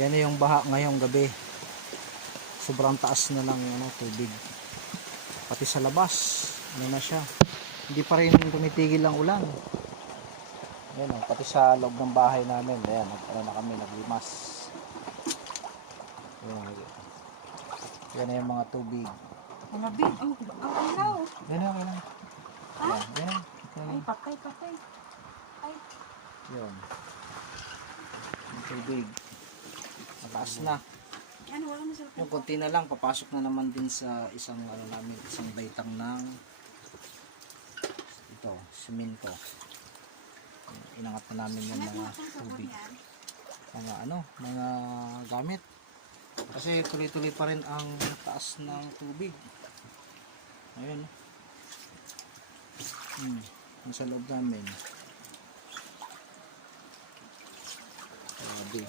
Yan na yung baha ngayong gabi. Sobrang taas na ng ano, tubig. Pati sa labas, ano na siya. Hindi pa rin tumitigil ang ulan. Ayan o, pati sa loob ng bahay namin. Ayan, nag, ano na kami, naglimas. Ayan, yan na yung mga tubig. Malabig. Ang, ang ilaw. Yan yan. Ayan, yan na. Yan Ay, patay, patay. Ay, Yun. Yung tubig. Mataas na. Yung konti na lang, papasok na naman din sa isang ano namin, isang baitang ng ito, simento. Inangat na namin yung mga tubig. Mga ano, mga gamit. Kasi tuloy-tuloy pa rin ang taas ng tubig. Ayun. Hmm, nasa loob namin. Grabe.